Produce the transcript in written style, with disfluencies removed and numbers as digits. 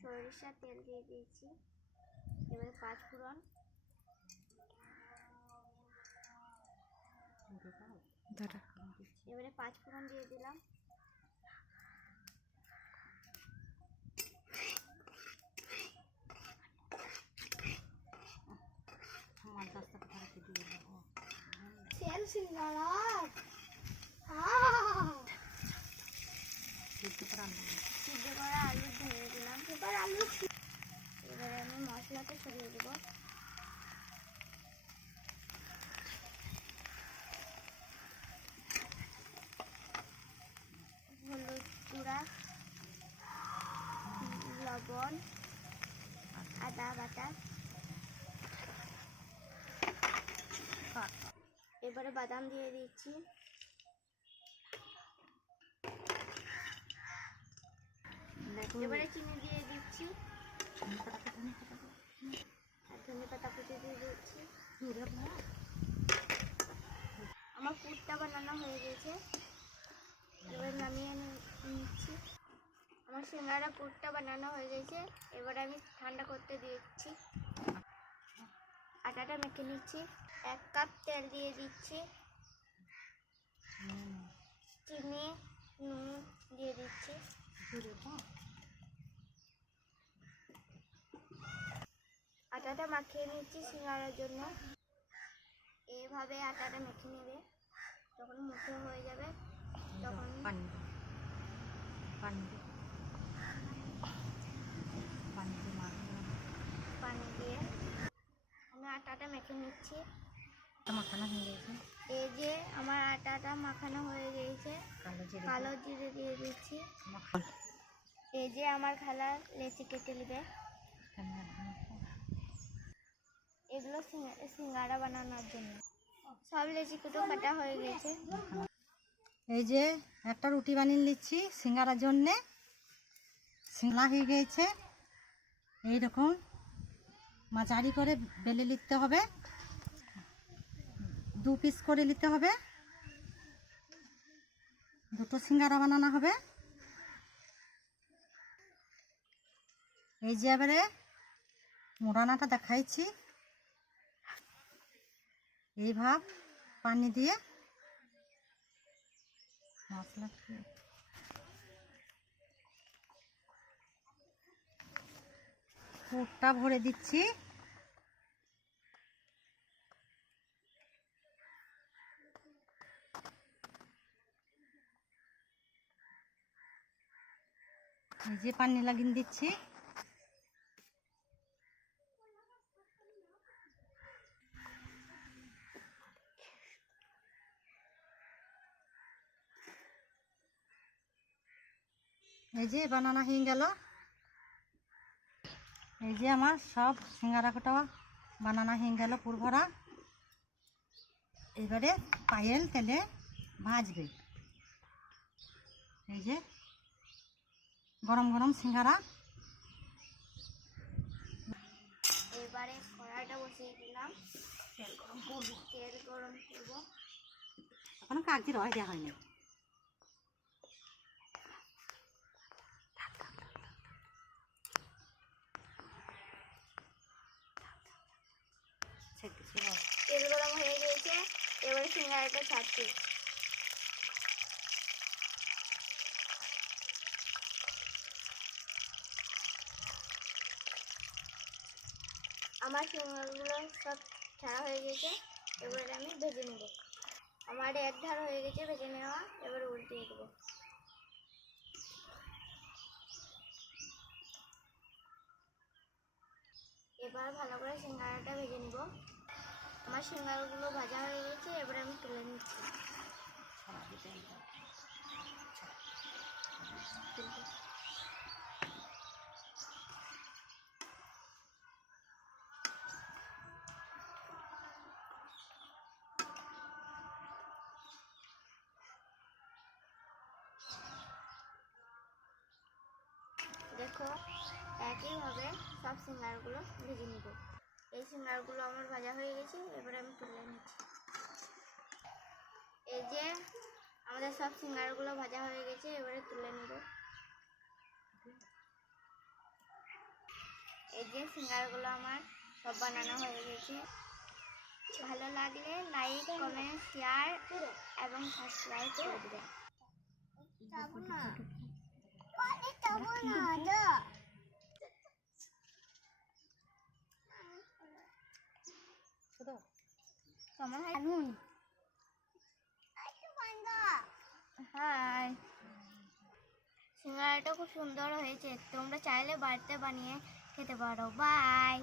সরিষার তেল দিয়ে দিয়েছি। এবারে পাঁচফোড়ন, এবারে পাঁচফোড়ন দিয়ে দিলাম। সিদ্ধ করা আলু ধরে দিলাম। এবারে আমি মশলাটা ছড়িয়ে দেবো। হলুদ গুঁড়া, লবণ, আদা বাটা। এবারে বাদাম দিয়ে দিচ্ছি। এবারে চিনি দিয়ে দিচ্ছি আর ধনে পাতা কুচি দিয়ে দিচ্ছি। আমার পুরটা বানানো হয়ে গেছে, এবার নামিয়ে নিচ্ছি। আমার সিঙ্গারা পুরটা বানানো হয়ে গেছে, এবার আমি ঠান্ডা করতে দিচ্ছি। আটাটা মেখে নিচ্ছি। 1 কাপ তেল দিয়ে দিচ্ছি, চিনি, নুন দিয়ে দিচ্ছি। আটাটা মাখিয়ে নিচ্ছি সিঙ্গারার জন্য। এইভাবে আটাটা মেখে নেবে, যখন মুখে হয়ে যাবে তখন পানি দিয়ে আমি আটাটা মেখে নিচ্ছি। মাখানো হয়ে গেছে। এই যে আমার আটাটা মাখানো হয়ে গেছে। কালো জিরে দিয়ে দিচ্ছি। এই যে আমার খালা লেচি কেটে নেবে। এগুলো সিঙ্গারা বানানোর জন্য সব লেচি কুটো কাটা হয়ে গেছে। এই যে একটা রুটি বানিয়ে নিচ্ছি সিঙ্গারার জন্যে। সিঙ্গা হয়ে গেছে, এইরকম মাঝারি করে বেলে নিতে হবে, 2 পিস করে নিতে হবে, 2টো সিঙ্গারা বানানো হবে। এই যে এবারে মোড়ানাটা দেখাইছি, এই ভাব পানি দিয়ে মশলা পুরটা ভরে দিচ্ছি। এই যে পানি লাগিয়ে দিচ্ছি। এই যে বানানো হয়ে গেল। এই যে আমার সব সিঙ্গারা কোটা বানানো হয়ে গেল পুর ভরা। এবারে পায়েল তেলে ভাজবে। এই যে গরম গরম সিঙ্গারা। এবারে কড়াইটা বসিয়ে দিলাম, তেল গরম করবো। এখন কাগজি রয় দেওয়া হয়নি। তেল গরম হয়ে গেছে, এবারে সিঙ্গারাটা ছাড়ছি। আমার সিঙ্গারাগুলো সব ছাড়া হয়ে গেছে, এবারে আমি ভেজে নেব। আমার এক ধার হয়ে গেছে ভেজে নেওয়া, এবারে উল্টিয়ে দেবো। এবার ভালো করে সিঙ্গারাটা ভেজে নিব। আমার সিঙ্গারাগুলো ভাজা হয়ে গেছে, এবারে আমি তুলে নিচ্ছি। দেখো একইভাবে সব সিঙ্গারগুলো ভেজে নিব। এই সিঙ্গারগুলো আমার ভাজা হয়ে গেছে, এবারে আমি তুলে নিচ্ছি। এই যে আমাদের সব সিঙ্গারগুলো ভাজা হয়ে গেছে, এবারে তুলে নিব। সিঙ্গারাগুলো আমার সব বানানো হয়ে গেছে। ভালো লাগলে লাইক, কমেন্ট, শেয়ার এবং সাবস্ক্রাইব করে দেবেন। কেমন হয়? হাই, সিঙ্গারাটা খুব সুন্দর হয়েছে। তোমরা চাইলে বাড়িতে বানিয়ে খেতে পারো। বাই।